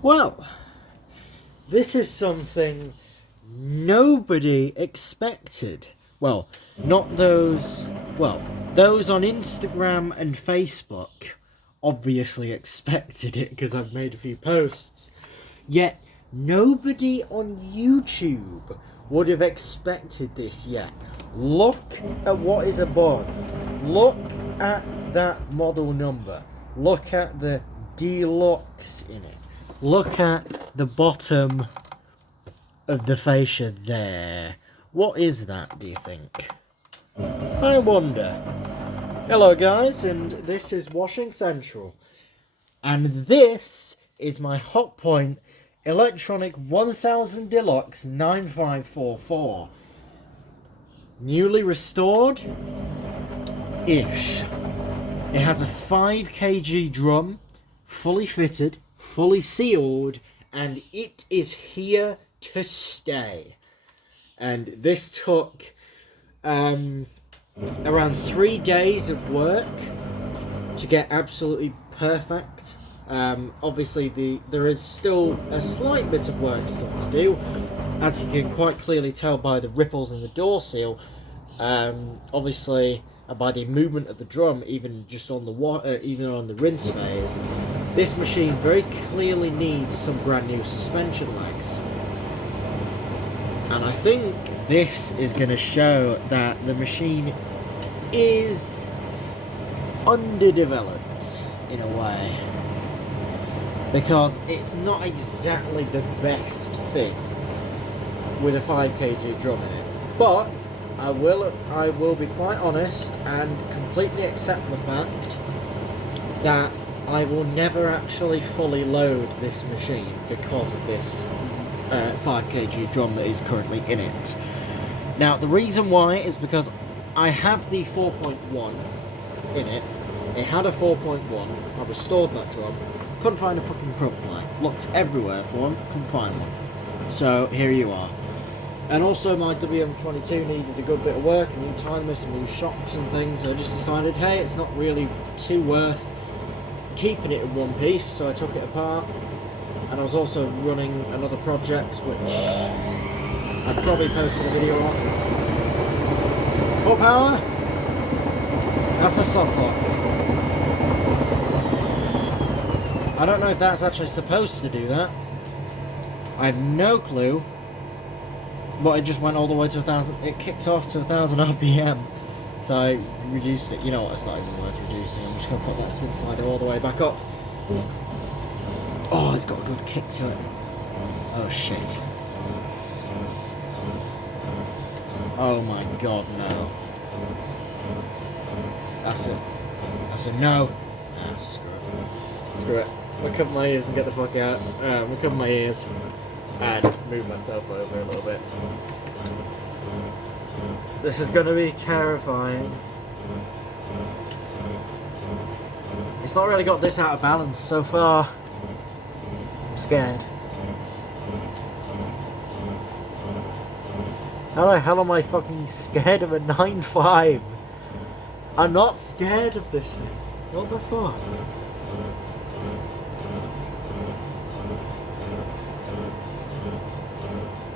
Well, this is something nobody expected. Well, not those. Well, those on Instagram and Facebook obviously expected it because I've made a few posts. Yet, nobody on YouTube would have expected this yet. Look at what is above. Look at that model number. Look at the deluxe in it. Look at the bottom of the fascia there. What is that, do you think? I wonder. Hello guys, and this is Washing Central. And this is my Hotpoint Electronic 1000 Deluxe 9544. Newly restored? Ish. It has a 5 kg drum, fully fitted, fully sealed, and it is here to stay. And this took around 3 days of work to get absolutely perfect. Obviously there is still a slight bit of work still to do, as you can quite clearly tell by the ripples in the door seal. Obviously by the movement of the drum, even just on the even on the rinse phase, this machine very clearly needs some brand new suspension legs. And I think this is going to show that the machine is underdeveloped in a way, because it's not exactly the best thing with a 5 kg drum in it. But I will be quite honest and completely accept the fact that I will never actually fully load this machine because of this 5 kg drum that is currently in it. Now the reason why is because I have the 4.1 in it. It had a 4.1, I restored that drum, couldn't find a fucking prop plug, looked everywhere for one, couldn't find one. So here you are. And also my WM22 needed a good bit of work, a new timer, some new shocks and things, so I just decided, hey, it's not really too worth keeping it in one piece, so I took it apart. And I was also running another project, which I've probably posted a video on. Full power? That's a Sotok. I don't know if that's actually supposed to do that. I have no clue. But it just went all the way to 1,000. It kicked off to 1,000 RPM. So I reduced it. You know what? It's not even worth reducing. I'm just going to put that spin slider all the way back up. Oh, it's got a good kick to it. Oh shit. Oh my god, no. That's a no. Ah, screw it. Screw it. I'm gonna cover my ears and get the fuck out. I'm gonna cover my ears and move myself over a little bit. This is gonna be terrifying. It's not really got this out of balance so far. I'm scared. How the hell am I fucking scared of a 9.5? I'm not scared of this thing. What the fuck?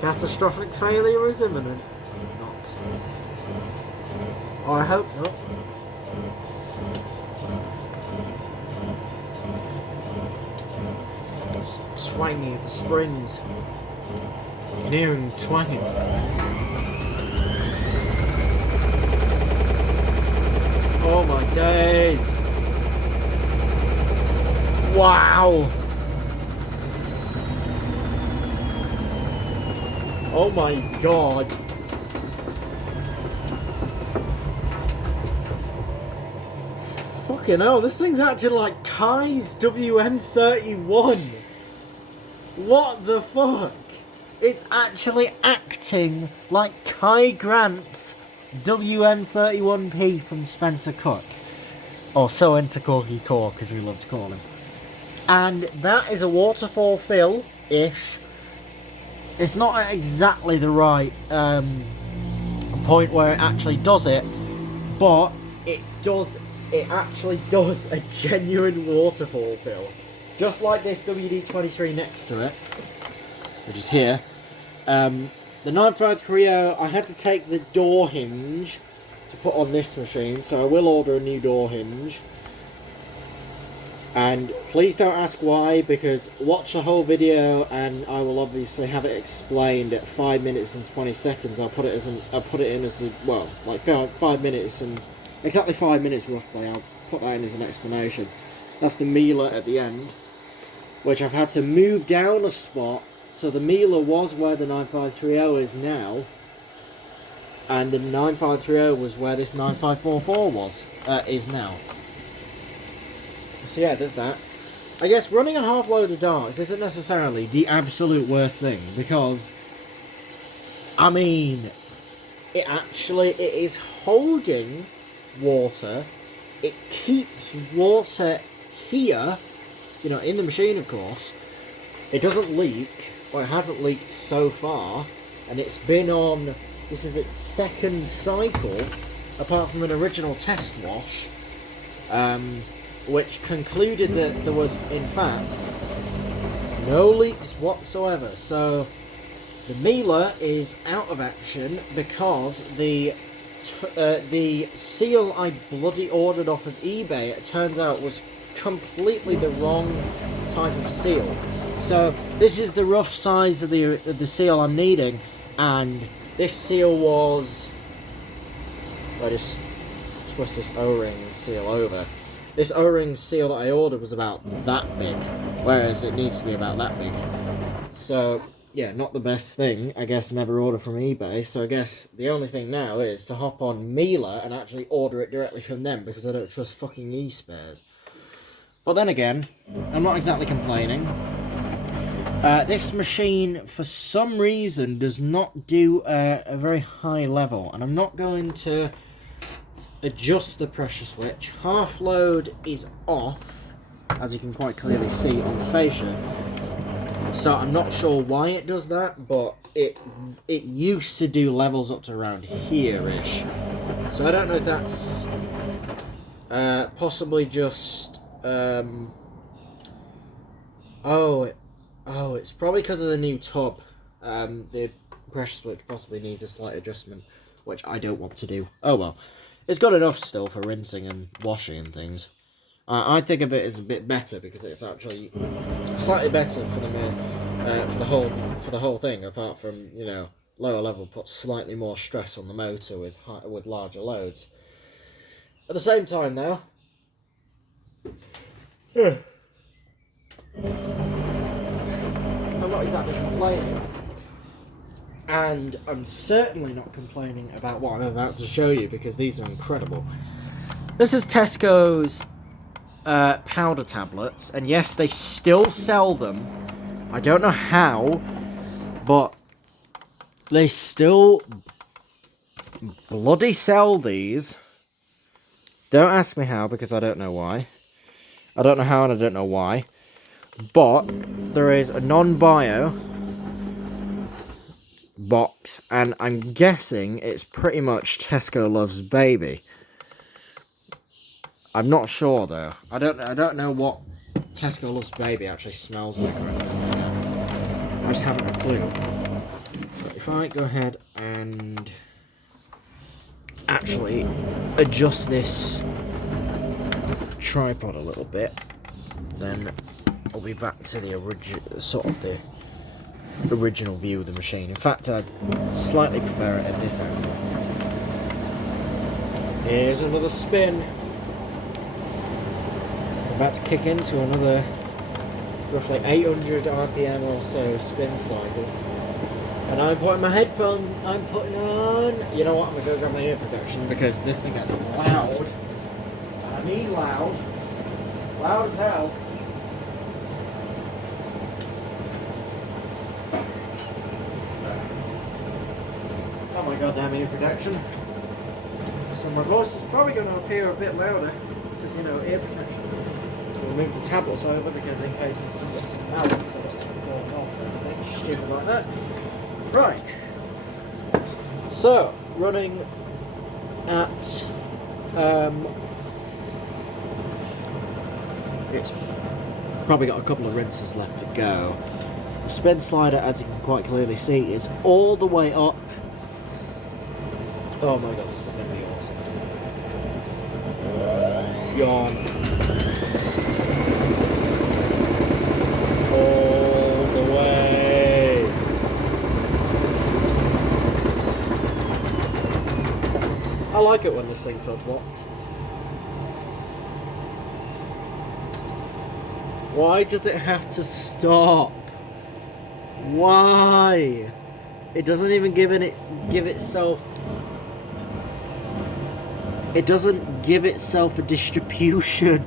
Catastrophic failure is imminent. Not. Or I hope not. Swanging at the springs. You can hear him twanging. Oh my days! Wow! Oh my god! Fucking hell, this thing's acting like Kai's WM31! What the fuck? It's actually acting like Kai Grant's WM31P from Spencer Cook. Or So Enter Corky Core, because we love to call him. And that is a waterfall fill-ish. It's not at exactly the right point where it actually does it, but it actually does a genuine waterfall fill. just like this WD-23 next to it, which is here. The 9530, I had to take the door hinge to put on this machine, so I will order a new door hinge. And please don't ask why, because watch the whole video and I will obviously have it explained at 5 minutes and 20 seconds. I'll put it in as a, well, like 5 minutes and exactly 5 minutes roughly. I'll put that in as an explanation. That's the Miele at the end, which I've had to move down a spot. So the Miele was where the 9530 is now, and the 9530 was where this 9544 is now. So yeah, there's that. I guess running a half load of darks isn't necessarily the absolute worst thing, because, I mean, it is holding water. It keeps water here, you know, in the machine, of course. It doesn't leak, or it hasn't leaked so far, and it's been on, this is its second cycle, apart from an original test wash, which concluded that there was, in fact, no leaks whatsoever. So the Miele is out of action because the seal I bloody ordered off of eBay, it turns out, was completely the wrong type of seal. So this is the rough size of the seal I'm needing, and this seal was, I just twist this O-ring seal over. This O-ring seal that I ordered was about that big, whereas it needs to be about that big. So yeah, not the best thing. I guess never order from eBay. So I guess the only thing now is to hop on Miele and actually order it directly from them, because I don't trust fucking e-spares. But then again, I'm not exactly complaining. This machine, for some reason, does not do a very high level, and I'm not going to adjust the pressure switch. Half load is off, as you can quite clearly see on the fascia, so I'm not sure why it does that, but it used to do levels up to around here-ish, so I don't know if that's possibly just it's probably because of the new tub. The pressure switch possibly needs a slight adjustment, which I don't want to do. Oh well. It's got enough still for rinsing and washing and things. I think of it as a bit better because it's actually slightly better for the whole thing. Apart from, you know, lower level puts slightly more stress on the motor with larger loads. At the same time, though, I'm not exactly complaining. And I'm certainly not complaining about what I'm about to show you, because these are incredible. This is Tesco's powder tablets, and yes, they still sell them. I don't know how, but they still bloody sell these. Don't ask me how, because I don't know why. I don't know how and I don't know why. But there is a non-bio box, and I'm guessing it's pretty much Tesco Loves Baby. I'm not sure though. I don't know what Tesco Loves Baby actually smells like right now. I just haven't a clue. But if I go ahead and actually adjust this tripod a little bit, then I'll be back to the original view of the machine. In fact, I slightly prefer it at this angle. Here's another spin. I'm about to kick into another roughly 800 RPM or so spin cycle. And I'm putting my headphone, I'm putting on, you know what, I'm going to go grab my ear protection, because this thing gets loud. I mean loud. Loud as hell. Oh my god, damn ear protection. So my voice is probably going to appear a bit louder, because, you know, ear protection. We'll move the tablets over, because in case it's loud, so it's falling off or anything stupid like that. Right. So, running at, it's Probably got a couple of rinses left to go. The spin slider, as you can quite clearly see, is all the way up. Oh my god, this is going to be awesome. Yawn. All the way. I like it when this thing self-locks. Why does it have to stop? Why? It doesn't even give itself. It doesn't give itself a distribution.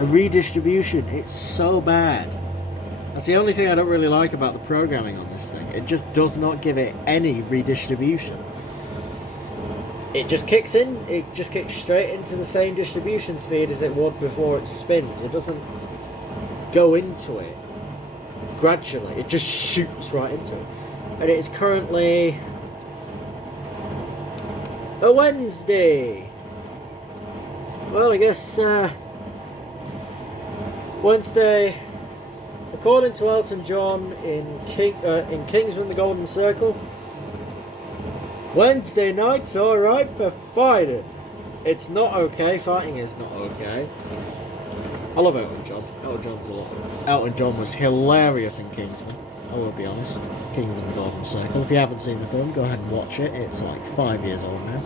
A redistribution. It's so bad. That's the only thing I don't really like about the programming on this thing. It just does not give it any redistribution. It just kicks in. It just kicks straight into the same distribution speed as it would before it spins. It doesn't go into it gradually. It just shoots right into it. And it is currently a Wednesday. Well, I guess Wednesday, according to Elton John in Kingsman: The Golden Circle, Wednesday night's alright for fighting. It's not okay. Fighting is not okay. I love Elton John. Elton John was hilarious in Kingsman. I will be honest. Kingsman: The Golden Circle. If you haven't seen the film, go ahead and watch it. It's like 5 years old now,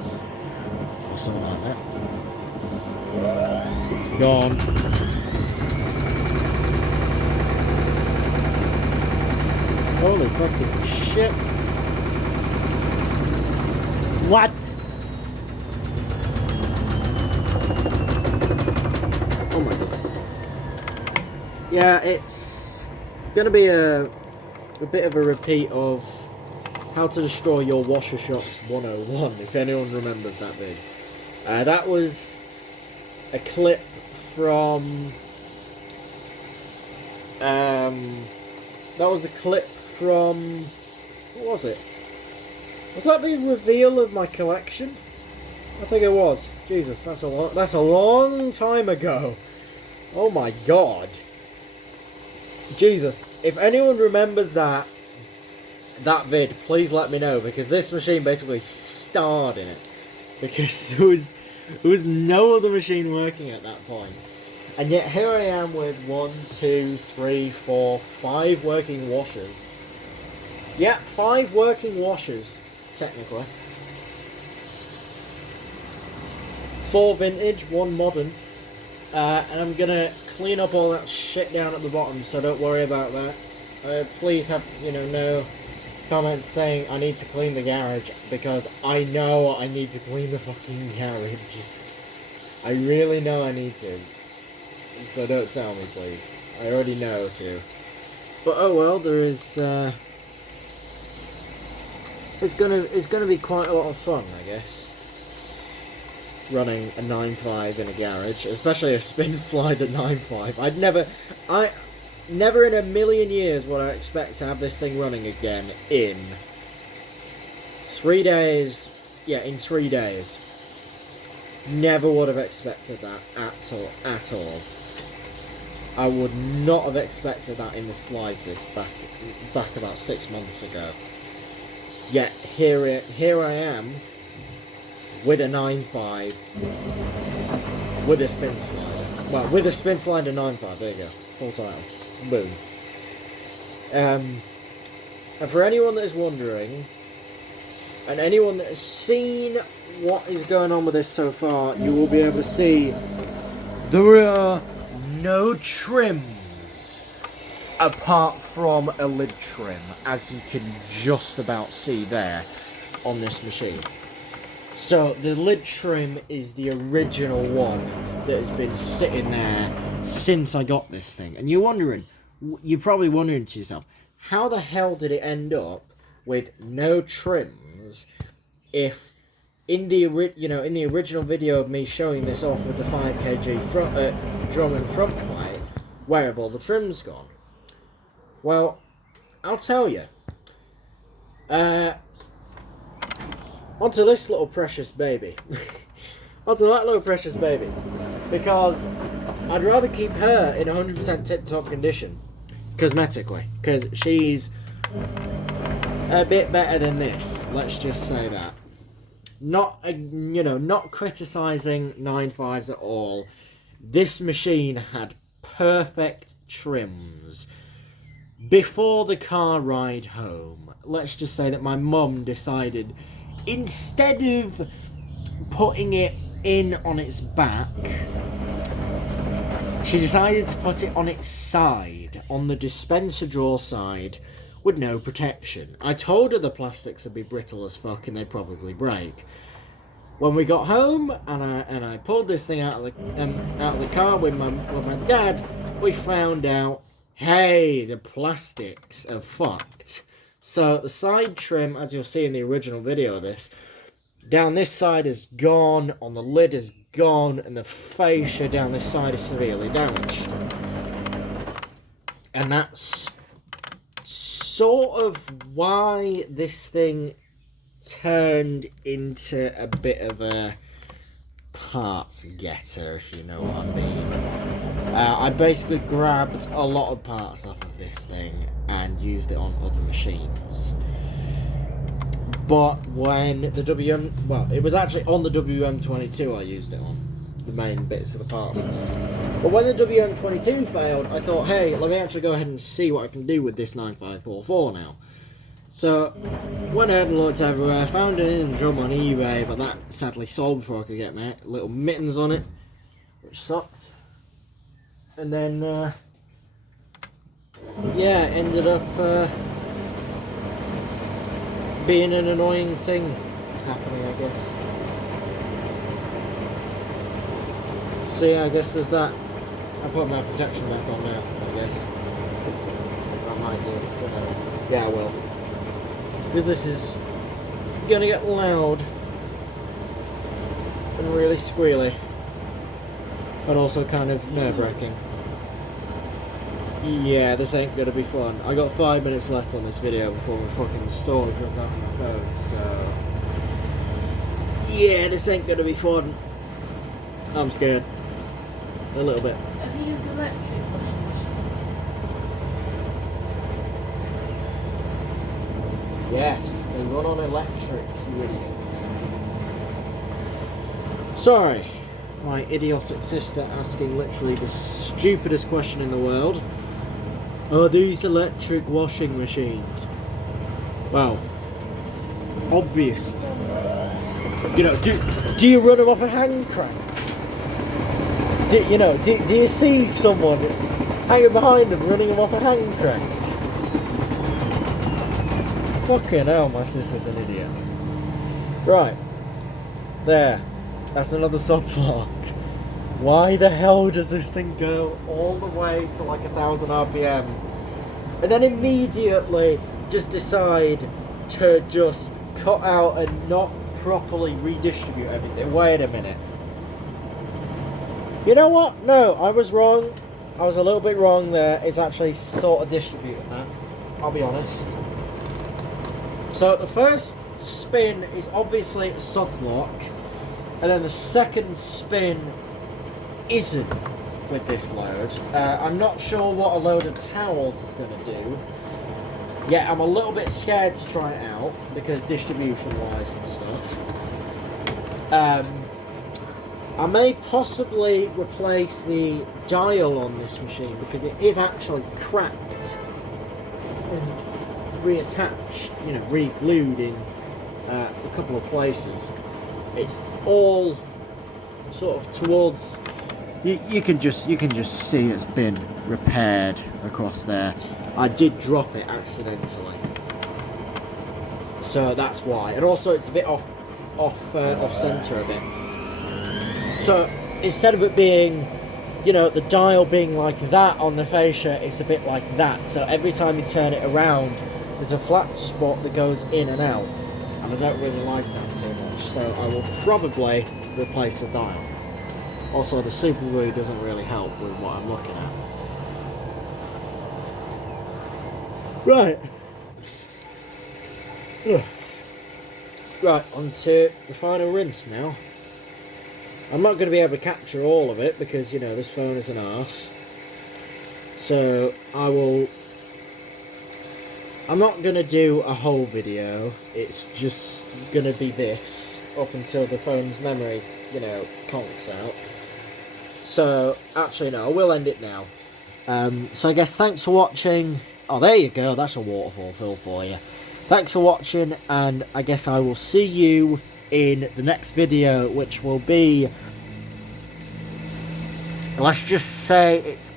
or something like that. Gone. Holy fucking shit! What? Oh my god. Yeah, it's gonna be a bit of a repeat of How to Destroy Your Washer Shops 101, if anyone remembers that big. That was a clip from what was it? Was that the reveal of my collection? I think it was. Jesus, that's a long time ago. Oh my god. Jesus, if anyone remembers that vid, please let me know, because this machine basically starred in it. Because there was no other machine working at that point. And yet here I am with 1, 2, 3, 4, 5 working washers. Yeah, 5 working washers, technically. 4 vintage, 1 modern. And I'm gonna clean up all that shit down at the bottom, so don't worry about that. Please have, no comments saying I need to clean the garage, because I know I need to clean the fucking garage. I really know I need to. So don't tell me, please. I already know to. But oh well, there is, it's gonna be quite a lot of fun, I guess. Running a 9.5 in a garage, especially a spin slide at 9.5. I never in a million years would I expect to have this thing running again in 3 days. Yeah, in 3 days. Never would have expected that at all. I would not have expected that in the slightest back about 6 months ago. Yet here I am with a 9.5 with a spin slider. Well, with a spin slider 9.5. There you go. Full title. Boom. And for anyone that is wondering, and anyone that has seen what is going on with this so far, you will be able to see there are no trims apart from a lid trim, as you can just about see there on this machine. So the lid trim is the original one that has been sitting there since I got this thing. And you're probably wondering to yourself, how the hell did it end up with no trims if in the original video of me showing this off with the 5kg drum and front plate, where have all the trims gone? Well, I'll tell you. Onto this little precious baby. Onto that little precious baby. Because I'd rather keep her in 100% tip-top condition, cosmetically, because she's a bit better than this. Let's just say that. Not, not criticising 9.5s at all. This machine had perfect trims. Before the car ride home, let's just say that my mum decided, instead of putting it in on its back, she decided to put it on its side, on the dispenser drawer side, with no protection. I told her the plastics would be brittle as fuck and they'd probably break. When we got home and I pulled this thing out of the car with my dad, we found out, hey, the plastics are fucked. So the side trim, as you'll see in the original video of this, down this side is gone, on the lid is gone, and the fascia down this side is severely damaged. And that's sort of why this thing turned into a bit of a parts getter, if you know what I mean. I basically grabbed a lot of parts off of this thing and used it on other machines. But when the it was actually on the WM22 I used it on, the main bits of the parts of this. But when the WM22 failed, I thought, hey, let me actually go ahead and see what I can do with this 9544 now. So, went ahead and looked everywhere, found an in drum on eBay, but that sadly sold before I could get my little mittens on it, which sucked. And then, ended up being an annoying thing happening, I guess. So yeah, I guess there's that. I put my protection back on now, I guess. I might do, but yeah, I will. Because this is gonna get loud and really squealy, but also kind of nerve-wracking. Yeah, this ain't gonna be fun. I got 5 minutes left on this video before my fucking storage runs out of my phone, so yeah, this ain't gonna be fun. I'm scared. A little bit. Have you used electric washing machines? Yes, they run on electrics, you idiots. Sorry, my idiotic sister asking literally the stupidest question in the world. Are these electric washing machines? Well, obviously. You know, do you run them off a hand crank? Do you see someone hanging behind them running them off a hand crank? Fucking hell, my sister's an idiot. Right. There. That's another sod's lark. Why the hell does this thing go all the way to like 1,000 RPM? And then immediately just decide to just cut out and not properly redistribute everything. Wait a minute. You know what? No, I was wrong. I was a little bit wrong there. It's actually sort of distributing that. I'll be honest. So the first spin is obviously a sod's lark, and then the second spin isn't with this load. I'm not sure what a load of towels is going to do. Yeah, I'm a little bit scared to try it out because distribution-wise and stuff. I may possibly replace the dial on this machine because it is actually cracked and reattached, re-glued in a couple of places. It's all sort of towards. You can just see it's been repaired across there. I did drop it accidentally, so that's why. And also, it's a bit off center a bit. So instead of it being, the dial being like that on the fascia, it's a bit like that. So every time you turn it around, there's a flat spot that goes in and out. And I don't really like that too much. So I will probably replace the dial. Also, the super glue doesn't really help with what I'm looking at. Right. Ugh. Right, on to the final rinse now. I'm not going to be able to capture all of it because, you know, this phone is an arse. So I'm not going to do a whole video. It's just going to be this up until the phone's memory, you know, conks out. So, actually no, I will end it now. So I guess thanks for watching. Oh, there you go, that's a waterfall fill for you. Thanks for watching, and I guess I will see you in the next video, which will be, let's just say it's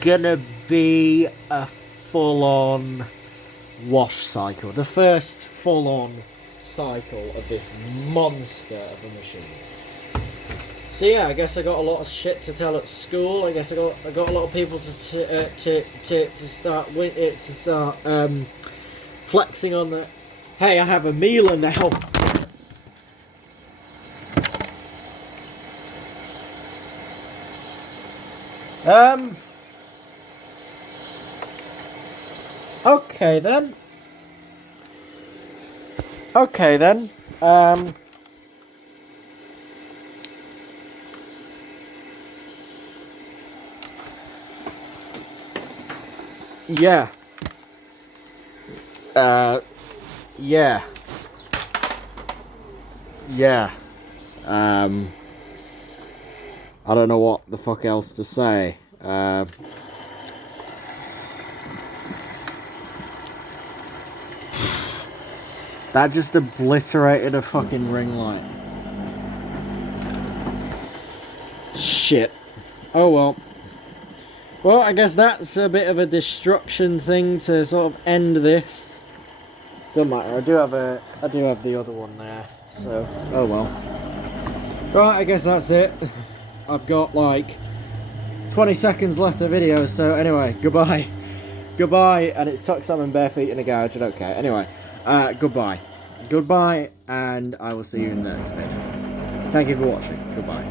gonna be a full-on wash cycle. The first full-on cycle of this monster of a machine. So yeah, I guess I got a lot of shit to tell at school. I guess I got a lot of people to start flexing on the. Hey, I have a meal now. Okay then. Okay then. Yeah. Yeah. Yeah. I don't know what the fuck else to say. That just obliterated a fucking ring light. Shit. Oh well. Well, I guess that's a bit of a destruction thing to sort of end this. Doesn't matter. I do have the other one there. So, oh well. Right, I guess that's it. I've got like 20 seconds left of video. So anyway, goodbye. Goodbye, and it sucks I'm in bare feet in a garage. I don't care. Anyway, goodbye. Goodbye, and I will see you in the next video. Thank you for watching. Goodbye.